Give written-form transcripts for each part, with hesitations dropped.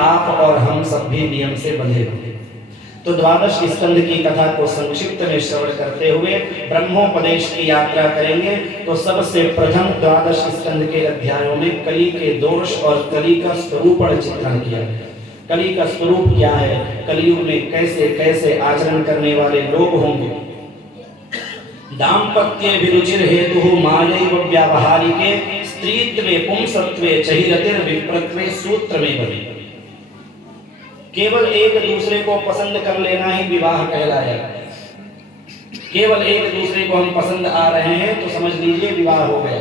आप और हम सब भी नियम से बंधे हुए। तो द्वादश स्कंद की कथा को संक्षिप्त में श्रवण करते हुए ब्रह्मोपदेश की यात्रा करेंगे। तो सबसे प्रथम द्वादश स्कंद के अध्यायों में कली के दोष और कली का स्वरूपण चित्रण किया गया। कली का स्वरूप क्या है, कलियुग में कैसे कैसे आचरण करने वाले लोग होंगे। दाम्पत्ये विरुचिर हेतु मायैव व्यावहारिके स्त्रीत्वे पुंसत्वे चहिरतिर विप्रत्वे सूत्र में बने। केवल एक दूसरे को पसंद कर लेना ही विवाह कहलाया। केवल एक दूसरे को हम पसंद आ रहे हैं तो समझ लीजिए विवाह हो गया।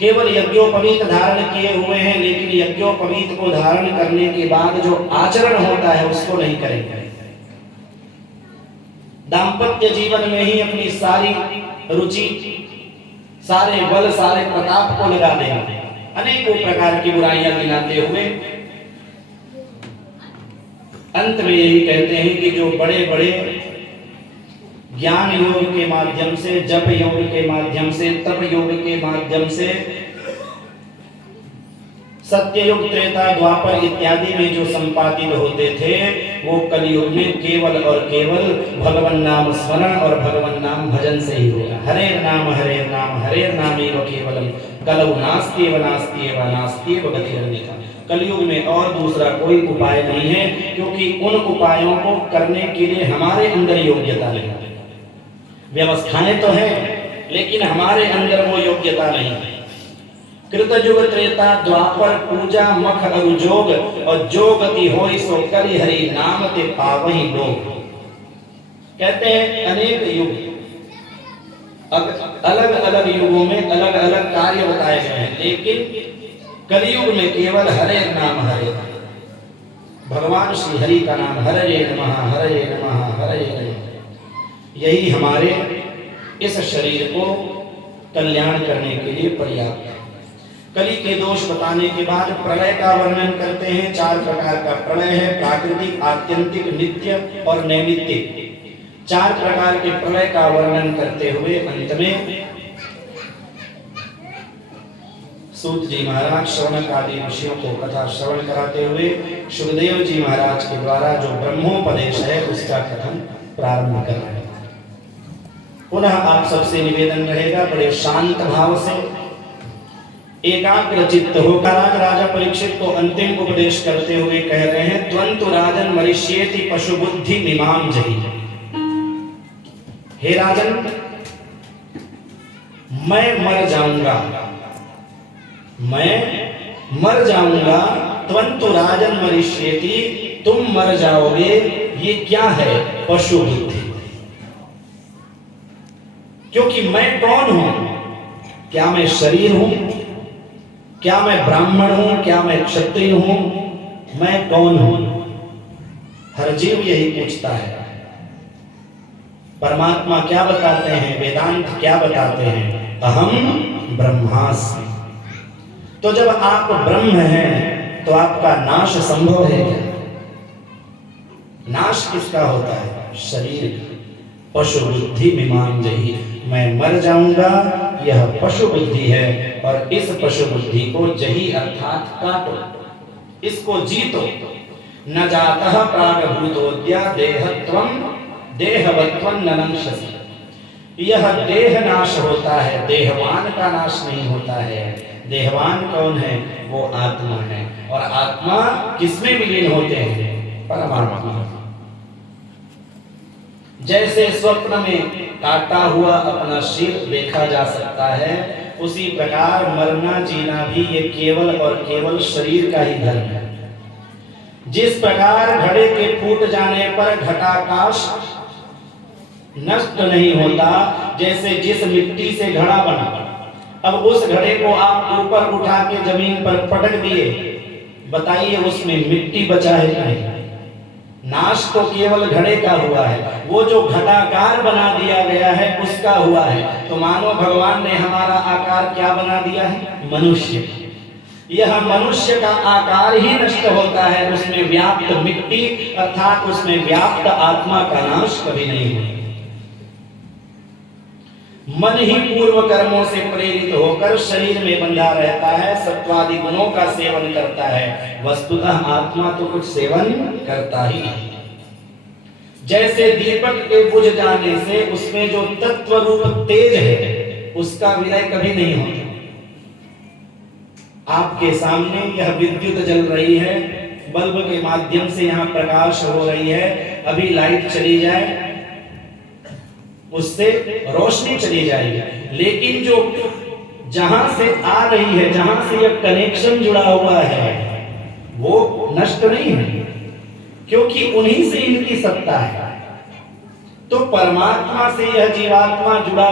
केवल यज्ञोपवीत धारण किए हुए हैं, लेकिन यज्ञोपवीत को धारण करने के बाद जो आचरण होता है उसको नहीं करेंगे। दाम्पत्य जीवन में ही अपनी सारी रुचि, सारे बल, सारे प्रताप को लगा देंगे, अनेकों प्रकार की बुराइयां गिनाते हुए अंत में यही कहते हैं कि जो बड़े बड़े ज्ञान योग के माध्यम से, जप योग के माध्यम से, तप योग के माध्यम से, सत्ययुग, त्रेता, द्वापर इत्यादि में जो संपादित होते थे वो कलयुग में केवल और केवल भगवान नाम स्मरण और भगवान नाम भजन से ही होगा। हरे नाम हरे नामेव केवलम कलौ नास्त्येव नास्त्येव नास्त्येव गतिरन्यथा। कलयुग में और दूसरा कोई उपाय नहीं है, क्योंकि उन उपायों को करने के लिए हमारे अंदर योग्यता नहीं है। व्यवस्थाएं तो हैं, लेकिन हमारे अंदर वो योग्यता नहीं है। कृतयुग, त्रेता, द्वापर, पूजा, मख और जोग, और जो गति होई सो करि हरि नाम ते पावहि लोग। कहते हैं अनेक युग, अलग अलग युगों में अलग अलग कार्य बताए गए हैं, लेकिन कलयुग में केवल हरे नाम हरे, भगवान श्री हरि का नाम हरे नमः हरे नमः हरे नमः, यही हमारे इस शरीर को कल्याण करने के लिए पर्याप्त है। कली के दोष बताने के बाद प्रलय का वर्णन करते हैं। 4 प्रकार का प्रलय है, प्राकृतिक, आत्यंतिक, नित्य और नैमित्तिक। 4 प्रकार के प्रलय का वर्णन करते हुए अंत में सूत जी महाराज श्रवण आदि ऋषियों को कथा श्रवण कराते हुए सुखदेव जी महाराज के द्वारा जो ब्रह्मोपदेश है उसका कथन प्रारंभ कर रहे हैं। पुनः आप सबसे निवेदन रहेगा बड़े शांत भाव से एकाग्र चित्त होकर राजा परीक्षित को अंतिम उपदेश करते हुए कह रहे हैं, त्वंतु राजन मरिष्येति पशु बुद्धि मिमाम जहि। हे राजन, मैं मर जाऊंगा, मैं मर जाऊंगा। त्वंतु राजन मरिष्येति, तुम मर जाओगे। ये क्या है? पशु बुद्धि। क्योंकि मैं कौन हूं? क्या मैं शरीर हूं? क्या मैं ब्राह्मण हूं? क्या मैं क्षत्रिय हूं? मैं कौन हूं? हर जीव यही पूछता है। परमात्मा क्या बताते हैं, वेदांत क्या बताते हैं? अहम ब्रह्मास्मि। तो जब आप ब्रह्म हैं तो आपका नाश संभव है क्या? नाश किसका होता है? शरीर। पशु बुद्धि मिमाम जहि, मैं मर जाऊंगा, यह पशु बुद्धि है। और इस पशु बुद्धि को जहि अर्थात काटो, इसको जीतो। न जातः प्रागभूतोद्या देहत्वं देहवत्वं न नश्यसि। यह देह नाश होता है, देहवान का नाश नहीं होता है। देहवान कौन है? वो आत्मा है। और आत्मा किसमें विलीन होते हैं? परमात्मा। जैसे स्वप्न में काटा हुआ अपना सिर देखा जा सकता है, उसी प्रकार मरना जीना भी ये केवल और केवल शरीर का ही धर्म है। जिस प्रकार घड़े के फूट जाने पर घटाकाश नष्ट नहीं होता, जैसे जिस मिट्टी से घड़ा बना, अब उस घड़े को आप ऊपर उठा के जमीन पर पटक दिए, बताइए उसमें मिट्टी बचा है नहीं? नाश तो केवल घड़े का हुआ है, वो जो घटाकार बना दिया गया है उसका हुआ है। तो मानो भगवान ने हमारा आकार क्या बना दिया है? मनुष्य। यह मनुष्य का आकार ही नष्ट होता है, उसमें व्याप्त मिट्टी अर्थात उसमें व्याप्त आत्मा का नाश कभी नहीं होता। मन ही पूर्व कर्मों से प्रेरित होकर शरीर में बंधा रहता है, सत्वादि गुणों का सेवन करता है। वस्तुतः आत्मा तो कुछ सेवन करता ही नहीं। जैसे दीपक के बुझ जाने से उसमें जो तत्व रूप तेज है उसका विलय कभी नहीं होता। आपके सामने यह विद्युत जल रही है, बल्ब के माध्यम से यहाँ प्रकाश हो रही है। अभी लाइट चली जाए उससे रोशनी चली जाएगी, लेकिन जो जहां से आ रही है, जहां से यह कनेक्शन जुड़ा हुआ है वो नष्ट नहीं है, क्योंकि उन्हीं से इनकी सत्ता है। तो परमात्मा से यह जीवात्मा जुड़ा